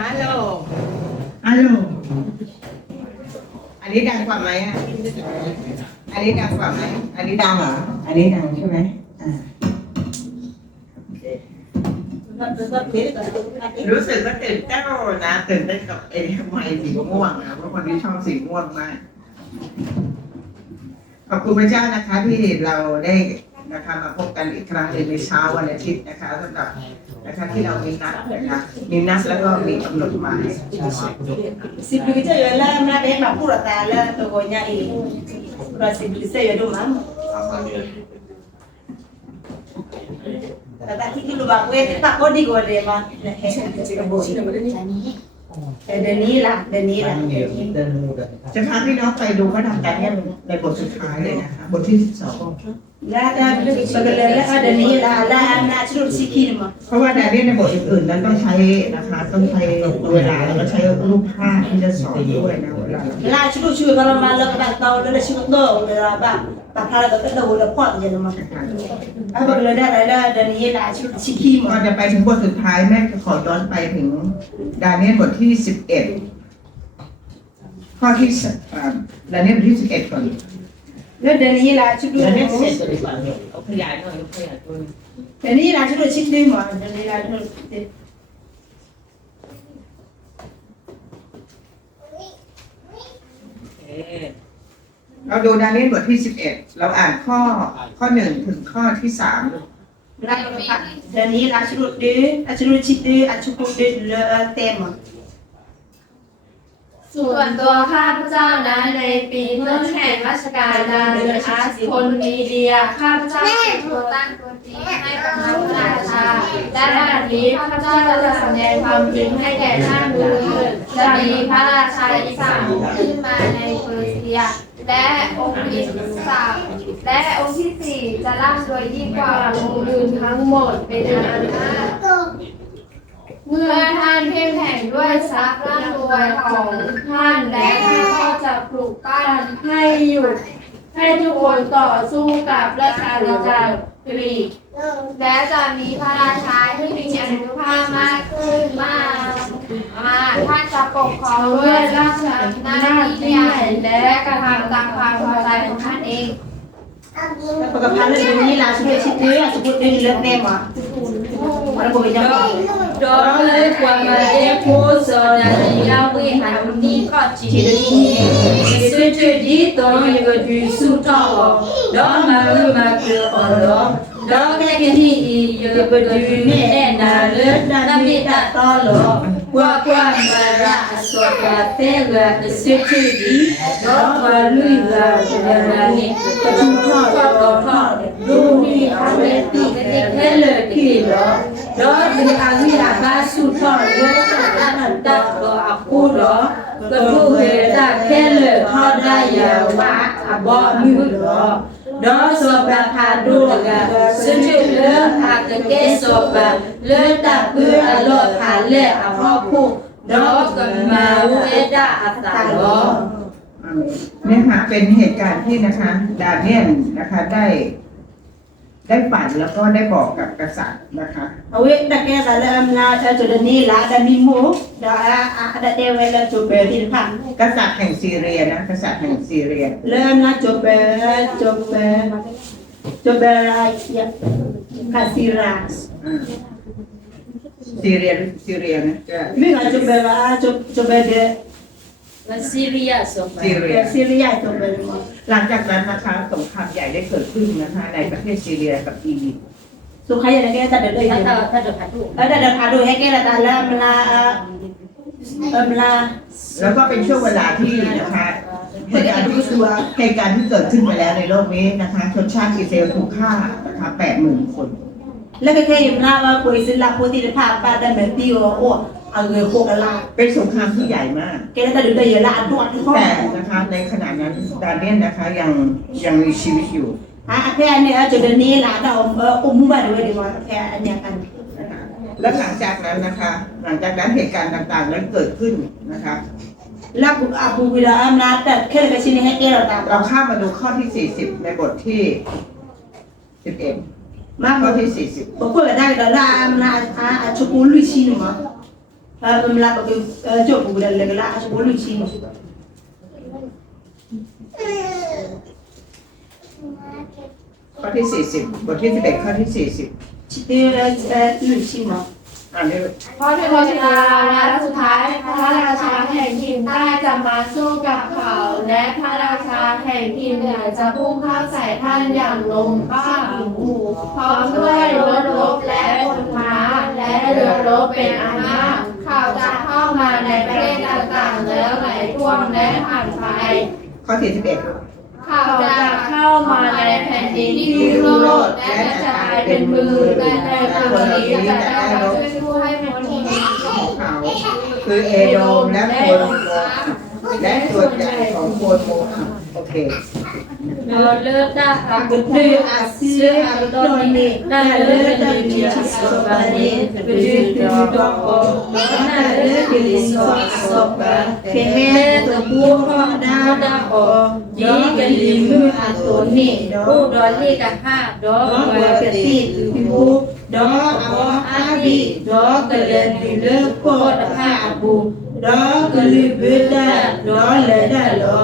ฮัลโหล ฮัลโหล อันนี้ดังกว่าไหมอะ อันนี้ดังกว่าไหม อันนี้ดังเหรอ อันนี้ดังใช่ไหมอ่ารู้สึกว่าตื่นเต้นนะตื่นเต้นกับไอ้ไม้สีม่วงนะเพราะคนที่ชอบสีม่วงมาก ขอบคุณพระเจ้านะคะที่เราได้ นะคะมาพบกันอีกครั้งหนึ่งในเช้าวันอาทิตย์นะคะสำหรับนะคะที่เรามีนัดนะคะมีนัดแล้วก็มีกำหนดหมาย Simplifica yo la una vez más pura tala to gonya i. Pra simplifica yo do mam. Tata ki lu ba kwe ta ko di go de ma. Eh de ni la, de ni la. จะพาพี่น้องไปดูพระธรรมการเนี่ยในบทสุดท้ายเลยนะคะบทที่สิบสอง La da bagala la de ni la la na chru sikir ma. เพราะว่าดาเนียลในบทอื่นๆนั้นต้องใช้นะคะ ต้องใช้เวลาแล้วก็ใช้รูปภาพที่จะสอนด้วยนะเวลา La chru chu ka ma la ba ta la chu do la ba. Pa khala da ta do la pot je ma. A bagala da la de ni la chru sikir ก่อ ma. นจะไปถึงบทสุดท้ายแม่จะขอย้อนไปถึงดาเนียลบทที่สิบเอ็ดข้อที่สอ่าดาเนียลบทที่สิบเอ็ดก่อน La de ni la chru ดาเนียลเสร็จก่อนดีกว่าเนี่ยเอาขยายหน่อยเอาขยายตัว de ni la chru sikir ma. De ni la chru เราดูดาเนียลบทที่สิบเอ็ดเราอ่านข้อข้อหนึ่งถึงข้อที่สาม Dan ni la churut dia, la churut cerita, la cukup dia le tema. ส่วนตัวข้าพเจ้านั้นในปีต้นแห่งราชการดาริอัสคนมีเดียข้าพเจ้าเป็นตัวตั้งตัวจริงให้กับพระราชาและบัดนี้ข้าพเจ้าจะแสดงความจริงให้แก่ท่านรู้จะมีพระราชาอีสานขึ้นมาในเปอร์เซีย และองค์ที่สามและองค์ที่สี่จะร่ำรวยยิ่งกว่าองค์อื่นทั้งหมดเป็นอันมาก เมื่อท่านเข้มแข็งด้วยทรัพย์ร่ำรวยของท่านและท่านก็จะปลูกปั้นให้หยุดให้ทุกคนต่อสู้กับราชาจากกรีกและจะมีพระราชาที่มีอานุภาพมากขึ้นมากมาท่านจะปกครองด้วยราชหน้าที่ใหญ่และกระทำตามความพอใจของท่านเอง Pagkapala dan ni la churut cerita, la cukup dia le tema. Mana boleh jawab. တော်လည်းကွာမတဲ့ဖို့စောဒန်ရဝိဟာနိကချီရီစေချေဒီတော်ရကဒီစုတော်လောမဝိမကေအောလောဒေါကကတိဤယောပဒူနေနာလေနာမိတတော်လောကွာကွာမရအစောကတဲလစေချေဒီဒေါမလူလာဒနာနိကချူတော်တော်တော်ဒူနီအဝေတိကတိခဲလကိလော อกว่ากว่ามาระสวดกาเตลาสุดจีดอมาลุยลาเนรานีก็ทุกท่อก็ท่อดูนี่อาเวติแค่เลยที่ล้อ đó thì anh là ba thọ nữa đã làm ta có à cu đó có thu về ta khen lời họ đã giờ và à bỏ mưu đó đó so ba hà đô là sự chuyện lớn à cái cái so ba lớn ta cứ à lo hà lệ à họ cu đó còn mà về đã à ta đó เนี่ค่ะเป็นเหตุการณ์ที่นะคะดาเนียลนะคะได้ ได้ฝันแล้วก็ได้บอกกับกษัตริย์นะคะ Awak dah kaya dalam la churut ni la ada mimo, dah ada dewa la cuba di depan. กษัตริย์แห่งซีเรียนะกษัตริย์แห่งซีเรีย Le na cuba cuba cuba ya kasira. อ่าซีเรียซีเรียนะจะ Ini nggak coba coba coba dia Syria so ซีเรีย Syria coba dia. หลังจากนั้นนะคะสงครามใหญ่ได้เกิดขึ้นนะคะในประเทศซีเรียกับอียิปต์ So kaya na kaya tak ada dia. Kata kata kata Ada ada padu hai kaya dalam la la แล้วก็เป็นช่วงเวลาที่นะคะเหตุการณ์ที่ตัวเหตุการณ์ที่เกิดขึ้นไปแล้วในโลกนี้นะคะชนชาติอิสราเอลถูกฆ่านะคะแปดหมื่นคน la kaya mlawa ko isla putih de pa pa dan meti o o agak ko kala. เป็นสงครามที่ใหญ่มาก Kaya tak ada dia la adu adu ko. แต่นะคะในขณะนั้นดาเนียลนะคะยังยังมีชีวิตอยู่ Ah kaya ni coba ni la ada umum ba dia di mana kaya ni kan. นะคะและหลังจากนั้นนะคะ หลังจากนั้นเหตุการณ์ต่างๆนั้นเกิดขึ้นนะคะ La abu bila amna ta kaya ke sini hai kaya ta. เราข้ามมาดูข้อที่ 40 ในบทที่ 11 มาข้บ่อที่สี่สิบบ่เปิดได้แล้วล่ะมาอาอาชุกูลุยชินมาเออมันลาบ่เออจบกูเลยละชุกูลุยชินข้อที่สี่สิบบทที่สิบเอ็ดข้อที่สี่สิบชิเตเออลุยชินมาอ่านได้เลยเพราะในวันสุดท้ายและสุดท้ายพระราชาแห่งทิมใต้จะมาสู้กับเขา และพระราชาแห่งทิมเหนือจะพุ่งเข้าใส่ท่านอย่างลมบ้าหมูพร้อมด้วยรถรบและคนม้าและเรือรบเป็นอันมากเขา จะเข้ามาในประเทศต่างๆแล้วไหลท่วมและผ่านไปข้อที่สิบเอ็ดเขาจะเข้ามาในแผ่นดินที่รุ่งโรจน์และจะกลายเป็นมือและในคนนี้จะได้รับช่วยผู้ให้พ้นของเขา คือเอโดมและโคนโมอับ และส่วนใหญ่ของโคนโมอับโอเคเราเลิกได้ Aku tu asyik aku ni dan ada di sobani begitu doko mana ada di soba kene tebu dah dah oh di kelimu atau ni ผู้ do ดอลลี่กับห้าดอก do ไว้ wa keti ibu do awo abi do kelen di lepo dah abu do keli beda do leda lo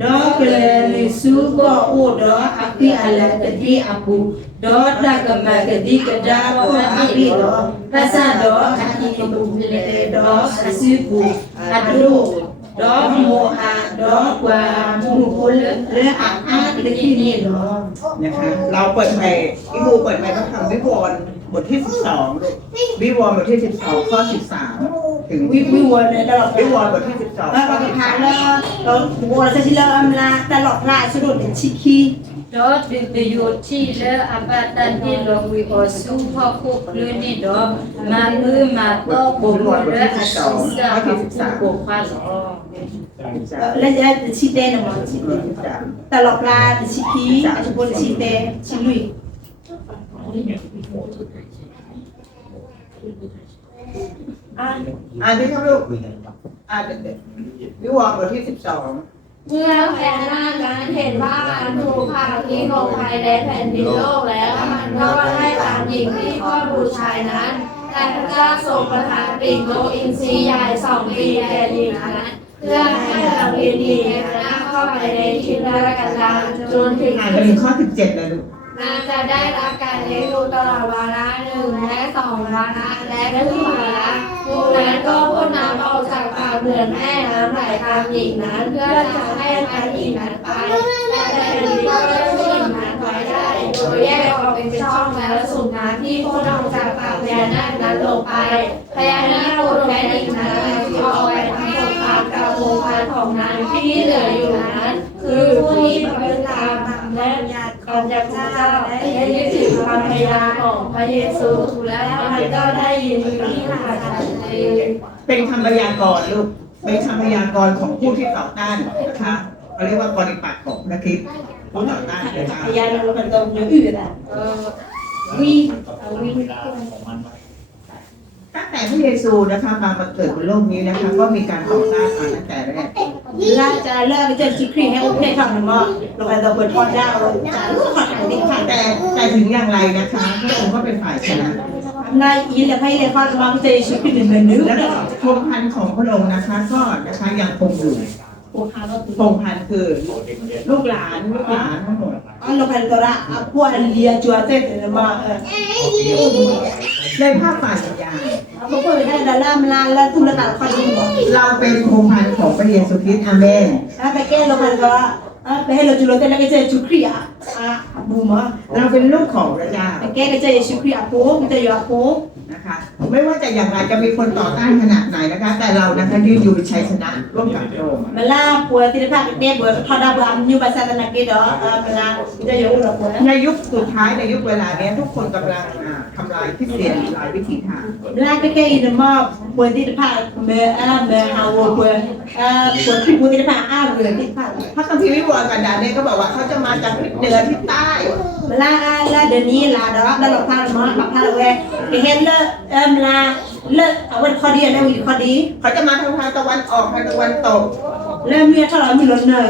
do keli suko u do api ala kedi abu do da kema kedi keda ko api do pasa do kaki ibu le do asibu adu do mo a do kwa mu kul le a a kedi ni do นะคะเราเปิดไปอิบูเปิดไปก็ทำวิวรณ์บทที่สิบสองลูกวิวรณ์บทที่สิบสองข้อสิบสาม ถึงวิวิวเลยตลอดวิวรณ์บทที่สิบสองแล้วข้อก็สิบพาสามแล้วเราบัวจะชิลอมลาตลอดลายสุดเป็นชิคีดอกดึกประโยชน์ที่เลออัปตันที่ลงวิโอสูพอคุกคลื่นนี่ดอกมามือมาโต้บุกเลออาชิสาผู้ปกครองแล้วจะชิเตนมาตลอดลาชิคีอาจจะบนชิเตชิลุย อ่านที่ครับลูกอ่านเด็กๆวิวรณ์บทที่สิบสองเมื่อแผ่นหน้านั้นเห็นว่ามันถูกผ่าทิ้งลงภายในแผ่นดินโลกแล้วมันก็ให้หลานหญิงที่คลอดบุตรชายนั้น แต่พระเจ้าทรงประทานปีกนกอินทรีใหญ่สองปีแก่หญิงนั้นเพื่อให้นางวินดีนั้นเข้าไปในทิพย์กันดารจนถึงอ่านไปถึงข้อสิบเจ็ดเลยลูกนางจะได้รับการเลี้ยงดูตลอดวาระหนึ่งและสองวาระและครึ่งวาระ ดูนั้นก็พ่นน้ำออกจากปากเหมือนแม่น้ำไหลตามหญิงนั้นเพื่อจะให้พาหญิงนั้นไปและแผ่นดินก็จะช่วยหญิงนั้นไว้ได้โดยแยกออกเป็นช่องแล้วสูบน้ำที่พ่นออกจากปากพญานาคนั้นลงไปพญานาคโดนแม่หญิงนั้นที่ออกไปทำสงครามกับวงพานของนางที่เหลืออยู่นั้น คือผู้ที่ปฏิบัติตามและก่อนจะพระเจ้าได้ยึดถือคำพยานของพระเยซูและมันก็ได้ยินที่หาชัดเจนเป็นคำพยากรณ์ลูกเป็นคำพยากรณ์ของผู้ที่ต่อต้านนะคะเขาเรียกว่าปฏิปักษ์ของพระคริสต์ผู้ต่อต้านนะคะยาเราเป็นตัวเนื้ออื่นอะวีวีตั้งแต่พระเยซูนะคะมาบังเกิดบนโลกนี้นะคะก็มีการต่อต้านมาตั้งแต่แรก ลาจะเลิกจะชิครีให้อุ้มให้ทำหนึ่งอะเราเป็นตัวเปิดทอดดาวจะขอดอันนี้ค่ะแต่แต่ถึงอย่างไรนะคะพระองค์ก็เป็นฝ่ายชนะนายอีเลยให้เลยฟังมังจะชิครีเป็นเมนูแล้วก็พงพันธุ์ของพระองค์นะคะ ก็นะคะยังคงอยู่ พงพันธุ์คือ ลูกหลานลูกหลานทั้งหมดอันเราเป็นตัวละอะพวกเลียจัวเต้นมาเออในภาพฝ่ายวิญญาณพวกคนได้ดาล่ามลาแล้วทุนละตัดข้อดีหมดเราเป็นพงพันธุ์ของพระเยซูคริสต์อาเมนอะไปแก้เราเป็นตัวอะไปให้เราจุลเต้นแล้วก็จะชิครีอะอะบูมาเราเป็นลูกของพระเจ้าไปแก้ก็จะชิครีอะโป๊มั นจะอยู่อะโป๊นะคะ ไม่ว่าจะอย่างไรจะมีคนต่อต้านขนาดไหนนะคะ แต่เรานะคะยืนอยู่ชัยชนะร่วมกับพระองค์เวลาป่วยที่ได้พักเด็กป่วยทอดดาวอันยูบาซาตนาเกดอเออเวลาจะอยู่เราป่วยในยุคสุดท้ายในยุคเวลาเนี้ยทุกคนกำลังอ่าทำลายคริสเตียนหลายวิธีทางเวลาไปแก้อินมาป่วยที่ได้พักเมื่ออะเมื่อฮาวป่วยอะป่วยที่ป่วยที่ได้พักอ้าวเรือที่พักพระคัมภีร์วิวรณ์กันดารเนี่ยก็บอกว่าเขาจะมาจากทิศเหนือทิศใต้เวลาอะละเดี๋ยวนี้ลาดอกแล้วเราพักมาพักพักเว้ยไปเห็นเลอะเอ็มลาเลอะเอาวันข้อดีแล้วมีข้อดีเขาจะมาทางทางตะวันออกทางตะวันตกแล้วเมียเท่าไหร่มีรถเนอ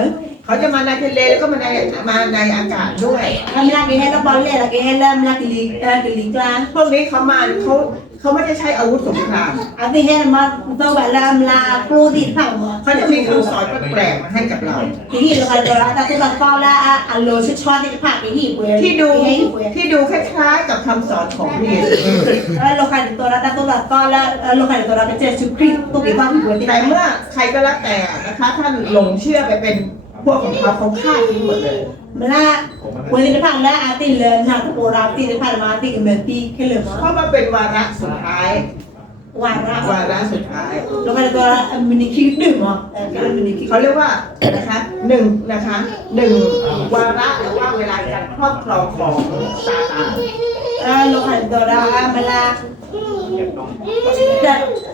เขาจะมาในทะเลแล้วก็มาในมาในอากาศด้วย Amla ke hela balle la ke hela amla ke li ke li klan. พวกนี้เขามาเขาเขาไม่ได้ใช้อาวุธสงคราม Ati hela ma to ba la amla pro di pa mo. เขาจะมีคำสอนแปลกๆมาให้กับเรา Ki hi lo ka do la ta ku ka pa la a lo se chwa di pa ke hi pwe. ที่ดูที่ดูคล้ายๆกับคำสอนของพระเยซู Lo ka do la ta ku ka pa la lo ka do la ke Jesu Christ to ke ba pwe di. แต่เมื่อใครก็แล้วแต่นะคะท่านหลงเชื่อไปเป็น พวกของเขาเขาฆ่าทิ้งหมดเลย Mala pwe di pa la ati le na ko ra ti di pa ma ti ke me ti ke le เพ ma. ราะมันเป็นวาระสุดท้าย Wa ra. วาระสุดท้าย Lo ka do la mini ki du mo. Ke mini ki. เขาเรียกว่านะคะหนึ่งนะคะหนึ่งวาระหรือว่าเวลาการครอบครองของซาตาน Lo ka do la mala. Da. Da da shi do mu go li da shi do la ki ni pwe di pa. อะเราไปดูดาเนียลบทที่12ลูกดาเนียลบ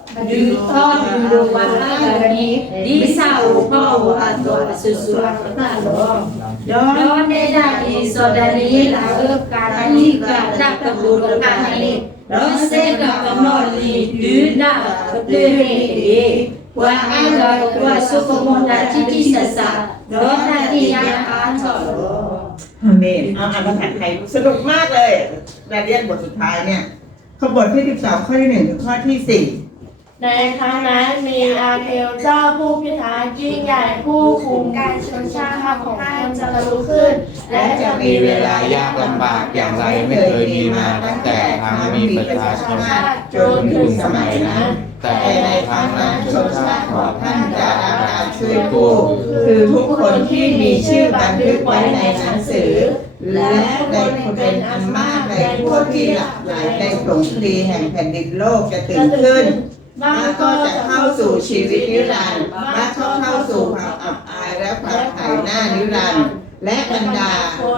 ตาลอดอก Donde dari saudari lalu kali kata keburukan ini Rasa kepenoli duna kebeli Wa ada wa suku muda cici sesa Dona dia antoro อาเมนเอาอ่านภาษาไทยสนุกมากเลยดาเนียลบทสุดท้ายเนี่ยข้อบทที่ 12 ข้อที่ 1 ถึงข้อที่ ในครั้งนั้นมีอาเทลเจ้าผู้พิทักษ์ยิ่งใหญ่ผู้คุมการชนชาติของท่านจะลุกขึ้น และจะมีเวลายากลำบากอย่างไรไม่เคยมีมาตั้งแต่ทางมีประชาชนจนถึงสมัยนั้น แต่ในครั้งนั้นชนชาติของท่านจะรับการช่ช่วยกู้คือทุกคนที่มีชื่อบันทึกไว้ในหนังสือ และในคนเป็นอันมากในพวกที่หลักหลายในสงครีแห่งแผ่นดินโลกจะตื่นขึ้น มากก็ก็จะเข้าสู่ชีวิตนิรันดร์มากก็เข้าเข้าสู่ความอับอายและความถ่ายหน้านิรันดร์และบรรดา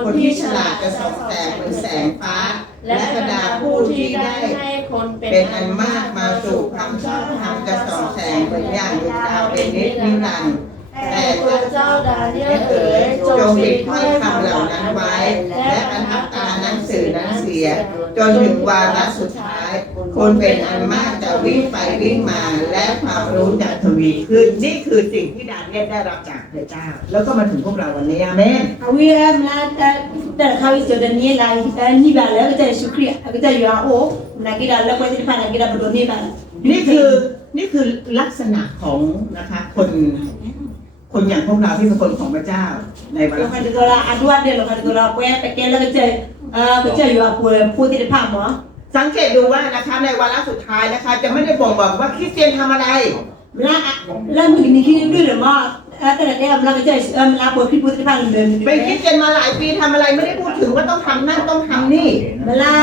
คนที่ฉลาดจะส่องแสงเหมือนแสงฟ้า และบรรดาผู้ที่ได้ให้คนเป็นอันมากมาสู่ความชอบธรรมจะส่องแสงเหมือนอย่างดวงดาวเป็นนิจนิรันดร์แต่ตัวเจ้าดาเนียเอ๋ยจงปิดถ้อยคำเหล่านั้นไว้ และและบบรรรรทับตาหนันังสือนั้นเสีย จนถึงวาระสุดท้าย คนเป็นอันมากจะวิ่งไปวิ่งมาและความรู้จะทวีขึ้น นี่คือสิ่งที่ดาเนียลได้รับจากพระเจ้า แล้วก็มาถึงพวกเราวันนี้อาเมน We have not that that how is the near life that ni ba la ta shukri ta you are oh na ki da la ko ti pa na ki da bo ni ba นี่คือนี่คือลักษณะของนะคะคนคนอย่างพวกเราที่เป็นคนของพระเจ้าในวันเราคันตัวเราอันดวดเดียวเราคันตัวเราแวะไปเกณฑ์แล้วก็เจอเออก็เจออยู่อะป่วยพูดติดภาพหมอ สังเกตดูว่านะคะในวาระสุดท้ายนะคะ จะไม่ได้บ่งบอกว่าคริสเตียนทำอะไร Lang ini kini dulu mah, ada ada yang lang aja, yang lang buat putri pang dem. เป็นคริสเตียนมาหลายปีทำอะไรไม่ได้พูดถึงว่าต้องทำนั่นต้องทำนี่ Mela,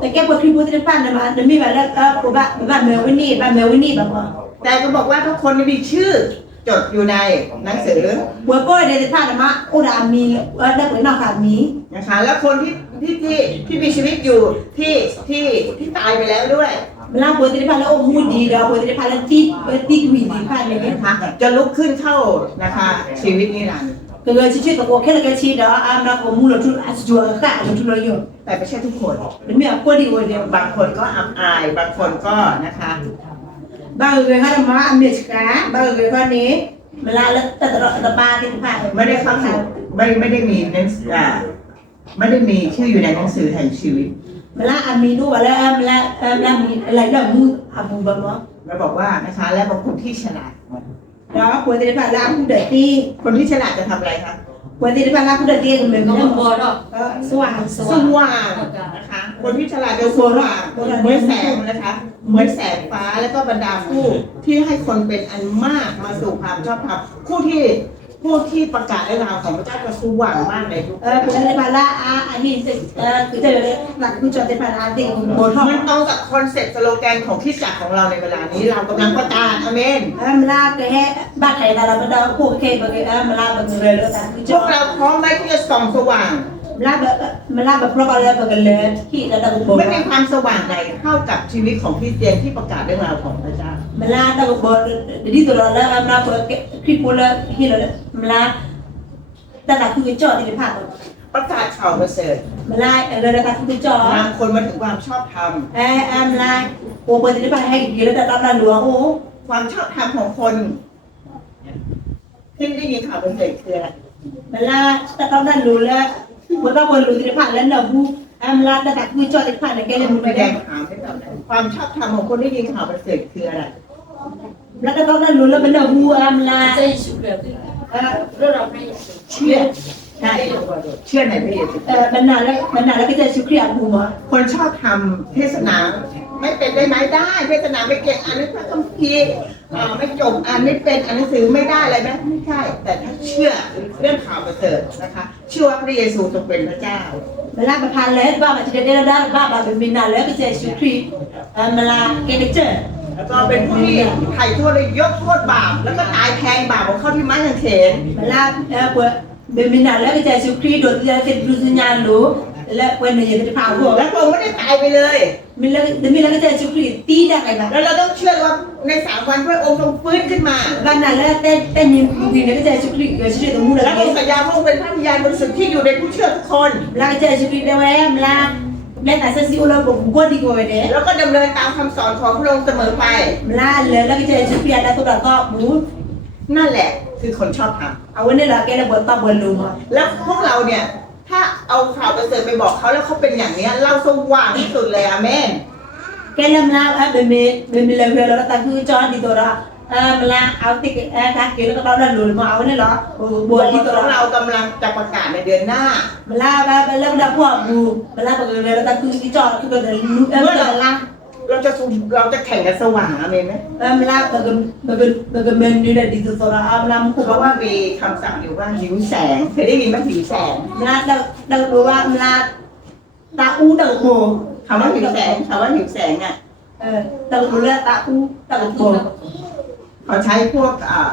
tak kau putri putri pang nama, demi bala, coba, coba mewini, coba mewini bapa. แต่ก็บอกว่าทุกคนมีชื่อ จดอยู่ในหนังสือ Hueco de detrás de más ora mi ora pues no jar mi นะคะ แล้วคนที่ที่ที่ที่มีชีวิตอยู่ที่ที่ที่ตายไปแล้วด้วย la puede de pala o mudi da puede de pala ti ti mi di pa le นะ me คะจะลุกขึ้นเข้านะคะ ชีวิตนิรันดร์ que lo chichi que coge la que chi da amna ko mulo tu as jo ka tu lo yo แต่ไม่ใช่ทุกคน de me acuerdo de บางคนก็อับอาย บางคนก็นะคะ ba người hai má ăn miệt cá ba người con ní mà la là tật tật tật ba thì phải ไม่ได้เข้าสู่ไม่ไม่ได้มีหนังสืออ่าไม่ได้มีชื่ออยู่ในหนังสือแห่งชีวิต mà la ăn mì nu và la am la am la mì lấy đầu mu à bù bầm đó เราบอกว่านะคะและบางคนที่ฉลาด đó của thì phải la cũng để ti คนที่ฉลาดจะทำอะไรคะ của thì phải la cũng để ti của mình ก็ cũng บ่ดอก xóa สว่างนะคะคนที่ฉลาดจะสว่างเหมือนแสงนะคะเหมือนแสงฟ้าแล้วก็บรรดาผู้ที่ให้คนเป็นอันมากมาสู่ความชอบธรรมผู้ที่ ผู้ที่ประกาศเรื่องราวของพระเจ้าจะสว่างมากในทุก ờ của thì phải la à à hi cứ chơi đấy là cứ cho thì phải la thì cũng một มัน thôi ตรงกับคอนเซ็ปต์สโลแกนของคริสตจักรของเราในเวลานี้ เรากำลังประกาศอเมน am la cái he ba thầy là bắt đầu của cái và cái am la bằng người đó ta cứ พวก cho เราพร้อมไหมที่จะส่องสว่าง la mà la bằng pro là bằng cái lệ khi là đâu bộ ไม่มีความสว่างใดเท่ากับชีวิตของคริสเตียนที่ประกาศเรื่องราวของพระเจ้า mà la đâu bộ đi từ đó là am la khi cô là khi là mà la ta là cứ cho thì phải ประกาศข่าวประเสริฐ mà la rồi là ta cứ บา cho งคนมาถึงความชอบธรรม ê am la cô bên thì phải hay gì đó ta là lúa ô ความชอบธรรมของคนที่ได้ยินข่าวประเสริฐคืออะไร mà la ta tao là lúa là cô ta bên lúa thì phải là nở bu am la ta cứ cho thì phải là cái là ไม่ một ได้ cái ถามไม่ตอบเลยความชอบธรรมของคนที่ยินข่าวประเสริฐคืออะไร là ta tao là lúa là bên nở bu am จะ la ชุบเหลือขึ้น ờ เรื่องเราไม่เชื่อใช่เชื่อในพระเยซู ờ, bên nào là bên nào là cái gì chịu bu mà คนชอบทำเทศนา ไม่เป็นได้ไหมได้ เทศนาไม่เก่งอ่านพระคัมภีร์อ่าไม่จบอ่านไม่เป็นอ่านหนังสือไม่ได้อะไรไหมไม่ใช่ แต่ถ้าเชื่อเรื่องข่าวประเสริฐนะคะเชื่อว่าพระเยซูทรงเป็นพระเจ้า mà la mà phan lết ba mà chỉ để ra ba ba แล้วก็เป็นผู้ที่ไถ่โทษเลยยกโทษบาปแล้วก็ตายแทงบาปของเขาที่ไม้กางเขน Mala eh, kwa bemina la ke Yesu Kristo dia ke dunia lu la kwa ne ye ke ถาม pa หัว lu. แล้วพระองไม่ได้ตายไปเลย Mila mila ke Yesu Kristo ตี da kai ba. แล้วเราต้องเชื่อว่าในสามวันพระองค์ทรงฟื้นขึ้นมาวัน Bana la te เต้น ni ne ke Yesu Kristo Yesu Kristo mu และพระองค์สัญญาพระองค์เป็นพระพยานบริสุทธิ์ที่อยู่ในผู้เชื่อทุกคน Mila ke Yesu Kristo wa mila em là lên tại sao siêu là cũng qua đi rồi đấy แล้วก็ดำเนินตามคำสอนของพระองค์เสมอไป là là cái gì chịu khi đã tôi đã có muốn นั่นแหละ คือคนชอบท à vấn đề là cái là bữa tao bữa lùm mà ำแล้วพวกเราเนี่ย ถ้าเอาข่าวประเสริฐไปบอกเขาแล้วเขาเป็นอย่างเนี้ย เราสว่างที่สุดเลยอาเมน cái lâm la à bên mình bên mình làm việc là ta cứ cho đi tôi đó à mà la áo tịch à ta kia nó có đau lùm mà áo này đó บ buồn ท đi ข tôi องเรา đó กำลังจะประกาศในเดือนหน้า mà la ba ba lâm đã qua bù mà la bằng người là ta cứ đi cho cứ cái đấy lú em là la เราจะสุเราจะแข่งกันสว่างอาเมนไหม em la bằng cái bằng cái bằng cái mình đi đây đi tôi đó em làm เพ cũng ราะ có ว่ามีคำสั่งอยู่ว่าหิวแสงเคยได้ยินไหมหิวแสง la đâu đâu đồ em la ta u đầu bồ คำว่าหิวแสงคำว่าหิวแสงอะ ờ đầu bồ là ta u đầu bồ เขาใช้พวกอ่า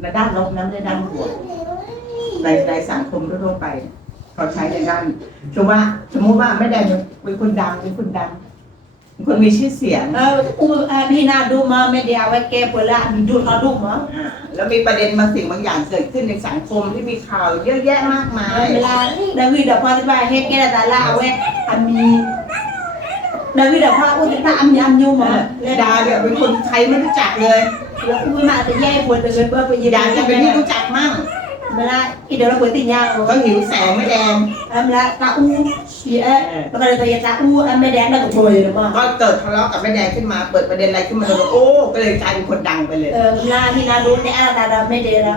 ในด้านลบน้ำในด้านบวกในในสังคมทั่วๆไป เขาใช้ในด้านคือว่าสมมุติว่าไม่ได้เป็นคนดังเป็นคนดังเป็นคนมีชื่อเสียง ờ u em hi na du mà mẹ đeo cái kẹp của la đi du nó du mà อ่าแล้วมีประเด็นบางสิ่งบางอย่างเกิดขึ้นในสังคมที่มีข่าวเยอะแยะมากมาย là David đã qua ba hết cái là là we ami David đã qua út ta âm nhầm nhưng mà ดาเนี่ยเป็นคนใครไม่รู้จักเลย là út mà tự dây buồn được gần bơ bởi vì ดาจะเป็นที่รู้จักมั่ง mà là cái đó là buổi tình nhau ก็หิวแสงไม่แดง em là ta u thì ấy nó cái là ta u em mới đen được bồi được mà ก็เกิดทะเลาะกับแม่แดงขึ้นมาเปิดประเด็นอะไรขึ้นมาเลยโอ้ก็เลยกลายเป็นคนดังไปเลย ờ là thì là đúng để ăn là là mới để là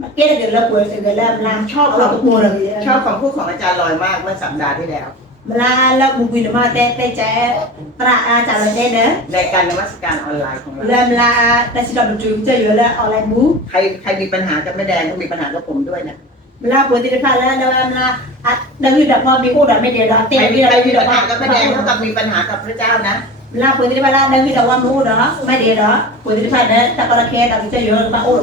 mà cái là cái là buổi cái là làm cho nó được bồi được ชอบคำพูดของอาจารย์ลอยมากเมื่อสัปดาห์ที่แล้ว mà là là một người mà té té trẻ tra trả lời té nữa ในการนมัสการออนไลน์ของเรา làm là ta sẽ đọc được trường chơi rồi là online bú ใครใครมีปัญหากับแม่แดงก็มีปัญหากับผมด้วยนะ là buổi tiệc pha là là là à đang đi đập vào mi cô đập mấy điều đó ใคร tiền มี đi ใคร đập มี đi ปั đập ญหากับแม่แดงเท่า vào กับมีปัญหากับพระเจ้านะ là buổi tiệc pha là đang đi đập vào mi đó mấy điều đó buổi tiệc pha đấy ta có là khe ta bị chơi rồi mà ôn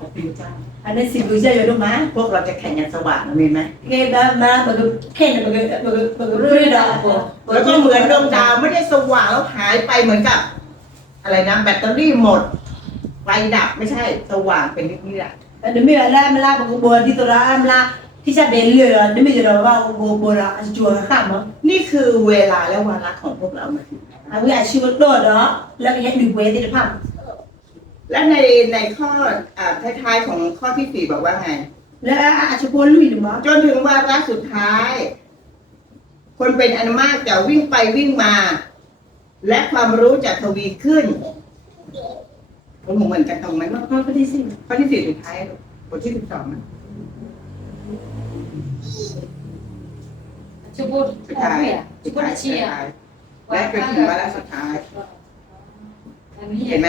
ขอบคุณเจ้า anh nên xin gửi chơi rồi đúng má พวกเราจะแข่งกันสว่างมีไหม cái đó mà mà cái khe này mà cái mà cái mà cái rưỡi đó แล้วก็เหมือนดวงดาวไม่ได้สว่างแล้วหายไปเหมือนกับ อะไรนะแบตเตอรี่หมดไฟดับไม่ใช่สว่างเป็นนิดๆอะ ờ de mi la me la ko bo di to la am la ti sa be le de mi de ba ko bo bo la ju ka mo นี่คือเวลาและวาระของพวกเรามาถึงแล้ว a wi a shi wo do do la ke du we ti de pa และในในข้ออท้ายๆของข้อที่สี่บอกว่าไง และอาชพลลุยหรือมั้งจนถึงว่าระสุดท้าย คนเป็นอันมากจะวิ่งไปวิ่งมา และความรู้จะทวีขึ้นมันเหมือนกันตรงไหมข้อที่สี่ข้อที่สี่สุดท้ายบทที่สิบสองนะชบุสุดท้ายชุบุเชียและเป็นถึงว่าระสุดท้าย เห็นไหม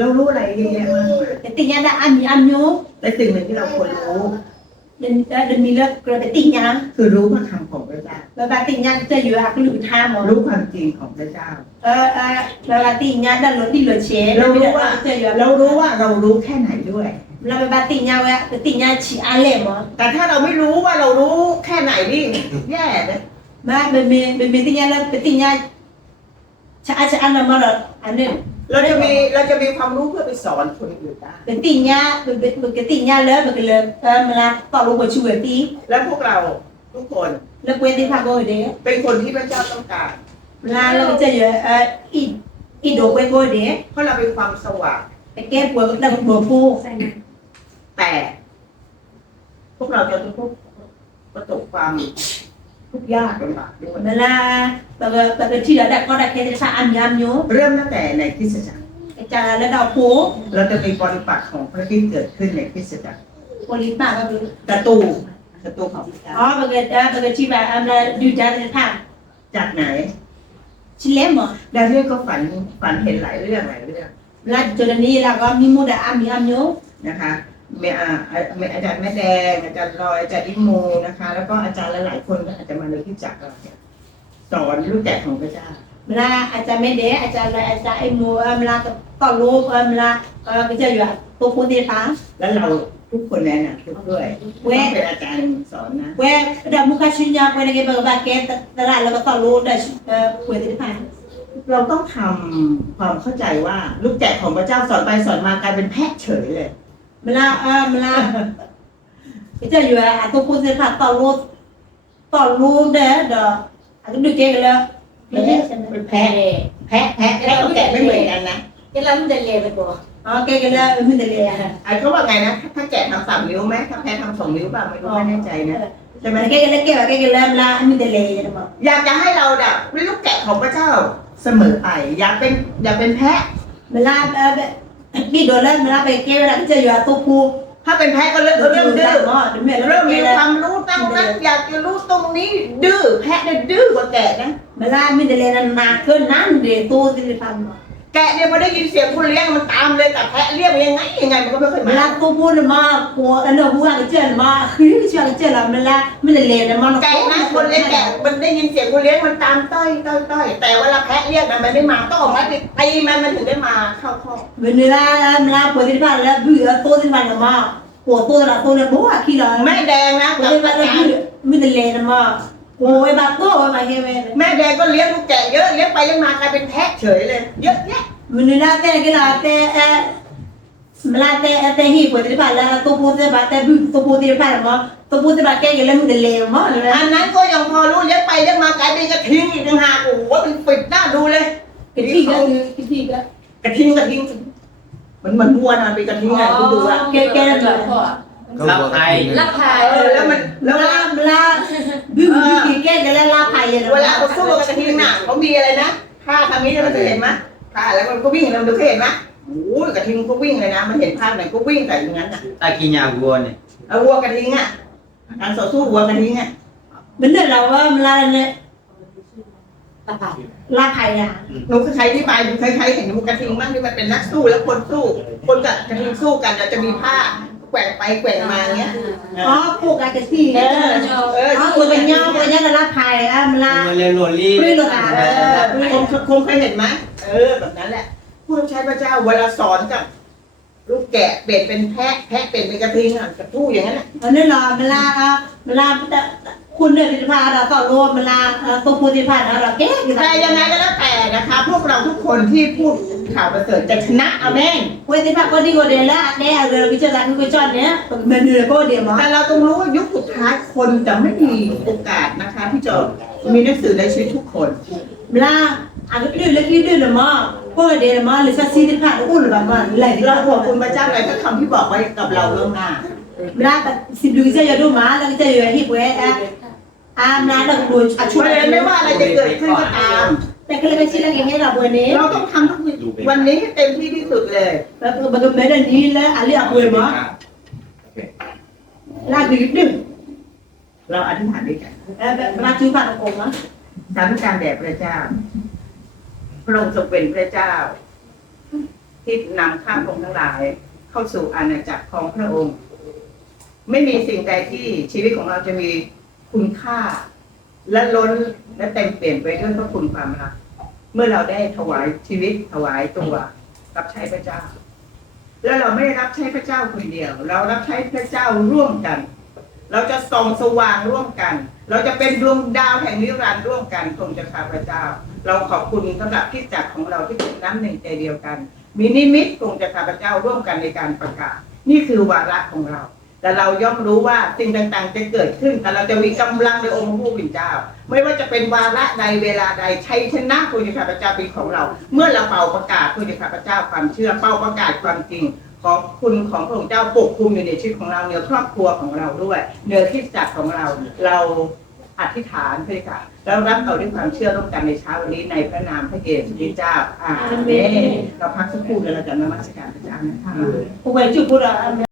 เรารู้อะไรเยอะแยะมากมาย Dating ada am am nyo. และสิ่งหนึ่งที่เราควรรู้ Dan dan mila kro dating ya. คือรู้พระคำของพระเจ้า Ba ba ting ya te yu aku lu tha mo. รู้ความจริงของพระเจ้า เออเออเราลาติญาดันลนดิลเชเรารู้ว่า เจอเรารู้ว่าเรารู้แค่ไหนด้วย เราไปบาติญญาเว้ะติญญาฉีอาเลมอแต่ถ้าเราไม่รู้ว่าเรารู้แค่ไหนนี่แย่นะมาเบเมเป็นมติญญาแล้วปติญาชาอาจะอันละมอรอันนึง เราจะมีเราจะมีความรู้เพื่อไปสอนคนอื่นได้ cái tin nha cái cái tin nha lớn mà cái lớn mà là tao lúc mà chui cái tí และพวกเราทุกคน là quên đi pha rồi đấy เป็นคนที่พระเจ้าต้องการ là là cái chơi ít ít đồ quên rồi đấy เพราะเราเป็นความสว่าง cái kép của cái đồng bờ phu แต่ พวกเราจะต้องประสบความ ทุกข์ยากลำบากด้วย mà là và và cái chi là đặt con đặt cái sa ăn nhám nhố เริ่มตั้งแต่ในคริสตจักร cái cha là đào phố เราจะมีปฏิปักษ์ของพระคริสต์เกิดขึ้นในคริสตจักร của lý bạc và ศัตรูศัตรูของพระเจ้า đó và cái và cái chi là am là điều tra cái thằng จากไหน chi lém mà ดาเนียลก็ฝันฝันเห็นหลายเรื่องหลายเรื่อง là cho nên đi là có mi mua đã am nhám nhố นะคะ มีอาอาจารย์แม่แดง อาจารย์ลอยอาจารย์อิโมนะคะ แล้วก็อาจารย์หลายๆคนก็อาจจะมาในคริสตจักรเราเนี่ยสอนรู้จักของพระเจ้า là อาจารย์ไม่เด้อาจารย์อาจารย์ไอ้หมูเออมลาต่อรูปเออมลาเออก็จะอยู่ตัวพูดที่ฟ้าแล้วเราทุกคนแนะนำทุกด้วยเว้ยต้องเป็นอาจารย์สอนนะเว้ยเดี๋ยวมุกชิญญาเว้ยในเก็บแบบแกตลาดแล้วก็ต่อรูปได้เออคุยที่ฟ้าเราต้องทำความเข้าใจว่าลูกแกะของพระเจ้าสอนไปสอนมากลายเป็นแพะเฉยเลย เวลาเออเวลาก็จะอยู่อะตัวพูดที่ฟ้าต่อรูปต่อรูปเด้อเด้ออันก็ดูเก่งเลยเป็นแพะแพะแพะแพะกับแกะไม่เหมือนกันนะ cái lắm đây lề với cô อ๋อเก่งเลยไม่ได้เลยอะไอ้เขาว่าไงนะถ้าแกะทำสามนิ้วไหมถ้าแพะทำสองนิ้วเปล่าไม่รู้ไม่แน่ใจนะใช่ไหมเก่งเลยเก่งเก่งเลยเวลาไม่ได้เลยนะมั้งอยากจะให้เราเนี่ยเป็นลูกแกะของพระเจ้าเสมอไปอยากเป็นอยากเป็นแพะเวลาเออ นี่โดนแล้วเวลาไปเก่งเวลาก็จะอยู่ตัวพูถ้าเป็นแพ้ก็เริ่มเริ่มดื้อเริ่มมีความรู้ตั้งนั้นอยากจะรู้ตรงนี้ ดื้อแพ้เนี่ยดื้อกว่าแกะนะเวลามีแต่เรียนนานขึ้นนั่นเดี๋ยวตัวที่ทำ แกะเนี่ยพอได้ยินเสียงคนเลี้ยงมันตามเลยแต่แพะเรียกมันยังไงยังไงมันก็ไม่ค่อยเวมาลาตัวพูดมาปัวอันเดียวพูดอะไรเจนมาคือเชื่อเจนละเวลาไม่ได้เรียนมาแกะนะคนเลี้ยงแกะมันได้ยินเสียงคนเลี้ยงมันตามต้อยต้อยต้อยแต่เวลาแพะเรียกมันไม่มาต้องออกมาตีมันมันถึงได้มาเข้าข้อเวลาเวลาปัวที่ผ่านแล้วบื้อตัวที่ผ่านมาปัวตัวละตัวเนี่ยบัวขี้ละแม่แดงนะปัวกับที่ผ่านอาแล้ว จารย์ไม่ได้เรียนมาโอ้ยบาตัวมาเฮ้ยแม่แดงก็เลี้ยงลูกแกะเยอะเลี้ยงไปเลี้ยงมากลายเป็นแพะเฉยเลย เยอะแยะเวลาแต่ก็ลาแต่เออเวลาแต่แต่ฮีปัวที่ผ่านแล้วตัวพูดที่ผ่านแต่บื้อตัวพูดที่ผ่านมาตัวพูดที่ผ่านแกก็เลยไม่ได้เรียนมาเลยอันนั้นก็ยังพอรู้เลี้ยงไปเลี้ยงมากลายเป็นกระทิงอีกต่างหากโอ้โหมันปิดหน้าดูเลยกะทิก็กะทิก็กระทิงกระทิงมันเหมือนวัวนะเป็นกระทิงไงคุณดูอะแกแกเลยรับไทย lắp เอ hài อแล้วมันเวแล้วเวลาลาเวลาบิวบิวแกกันแล้วลาไผ่อะเวลาเขาสู้กับกระทิงน่ะเขามีอะไรนะท่าทางนี้เนี่ยมันจะเห็นไหมท่าแล้วมันก็วิ่งเราดูเคยเห็นไหมโอ้ยกระทิงก็วิ่งเลยนะ มันเห็นภาพไหนก็วิ่งแต่อย่างนั้นอะตากินยาวัวเนี่ยเอาวัวกระทิงอะการต่อสู้วัวกระทิงอะมันเนี่ยเราว่าเวลาเนี่ย lắp hài ลาไผ่อะหนูใครที่ไปใครๆเห็นวัวกระทิงบ้างที่มันเป็นนักสู้แล้วคนสู้ คนกับกระทิงสู้กันจะมีผ้า แกว่งไปแกว่งมาเงี้ย อ๋อปลูกอะไรกันที่เออเอออ๋อตัวเป็นย่อเป็นย่อละพายอะมันละเรียนโรลลี่ปลื้มโลกาเออคงคงเคยเห็นไหมเออแบบนั้นแหละผู้รับใช้พระเจ้าเวลาสอนกับ ลูกแกะเปลี่ยนเป็นแพะแพะเปลี่ยนเป็นกระทิงอะกระทู้อย่างนั้นอะ อันนี้รอมันละอะมันละคุณเนี่ยพิพาเราก็รวมมันละตัวผู้พิพาเราเก๊กอยู่แต่ยังไงก็แล้วแต่นะคะ พวกเราทุกคนที่พูดข่าวประเสริฐจะชนะอาเมนเว้ยพิพาก็ดีกว่าเดิมละเนี่ยเรื่องวิจารณ์คือจอนเนี้ยมันดูก็เดียวมั้งแต่เราต้องรู้ว่ายุคสุดท้ายคนจะไม่มีโอกาสนะคะที่จะมีหนังสือในชีวิตทุกคนมันละอันนี้เรื่องเรื่องเรื่องมั้ง ก็เดียวมั้งหรือสักสี่พิพาอุ้นหรือมั้งไหลเราเราขอบคุณพระเจ้าเลยถ้าคำที่บอกไว้กับเราเรื่องหน้ามันละสิบดูจะอยู่ดูมาแล้วจะอยู่ที่เว้ยอะอะมันละเราดูอะเพช่วราะยฉะนั้นไม่ว่าอะไรจะเกิดขึ้นก็ตาม แต่ก็เลยไม่ใช่เรื่องอย่างนี้เราวันนี้ เราต้องทำทุกวันนี้ให้เต็มที่ที่สุดเลยแล้วมันก็ไม่ได้นี้แล้วอะไรอะเว้ยมั้งลากดึงดึงเราอธิษฐานด้วยกันเออมาจูผ่านองค์มั้งสาธุการแด่พระเจ้าพ ระองค์ทรงเป็นพระเจ้า ที่นำข้าพงทั้งหลาย เข้าสู่อาณาจักรของพระองค์ ไม่มีสิ่งใดที่ชีวิตของเราจะมีคุณค่า และล้นและเต็มเปลี่ยนไปด้วยพระคุณความรักเมื่อเราได้ถวายชีวิตถวายตัวรับใช้พระเจ้า แล้วเราไม่ได้รับใช้พระเจ้าคนเดียว เรารับใช้พระเจ้าร่วมกัน เราจะส่องสว่างร่วมกัน เราจะเป็นดวงดาวแห่งนิรันดร์ร่วมกันทรงจะข้าพระเจ้า เราขอบคุณสำหรับที่จักรของเราที่เป็นน้ำหนึ่งใจเดียวกัน มีนิมิตทรงจะข้าพระเจ้าร่วมกันในการประกาศ นี่คือวาระของเรา แต่เราย่อมรู้ว่าสิ่งต่างๆ จะเกิดขึ้น แต่เราจะมีกำลังในองค์พระผู้เป็นเจ้า ไม่ว่าจะเป็นวาระใดเวลาใดชัยชนะทรงจะข้าพระเจ้าเป็นของเรา เมื่อเราเป่าประกาศทรงจะข้าพระเจ้าความเชื่อเป่าประกาศความจริงของคุณของพระองค์เจ้าปกคลุมอยู่ในชีวิตของเราเหนือครอบครัวของเราด้วยเหนือคริดจักรของเราเรา อธิษฐานพระค่ะแล้วรับเอาด้วยความเชื่อร่วมกันในเช้าวันนี้ในพระนามพระเยซูคริสต์เจ้าอาเมนเราพักสักครู่เดี๋ยวเราจะนมัสการพระเจ้านะคะกูไปจูพูดอะ